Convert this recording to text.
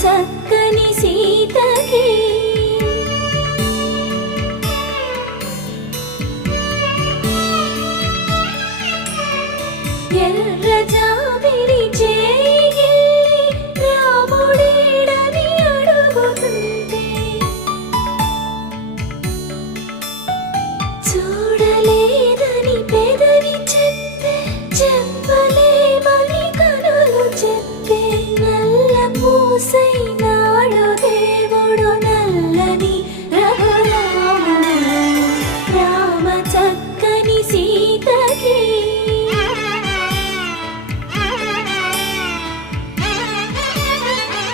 చక్కని సీతకి ఎర్ర జాబిలి చేయి రాముడేడని అడుగుతుంటే చూడలేదని పెదవి చెప్పే చెప్పలేమని కనులు చెప్పే నల్ల పూసైన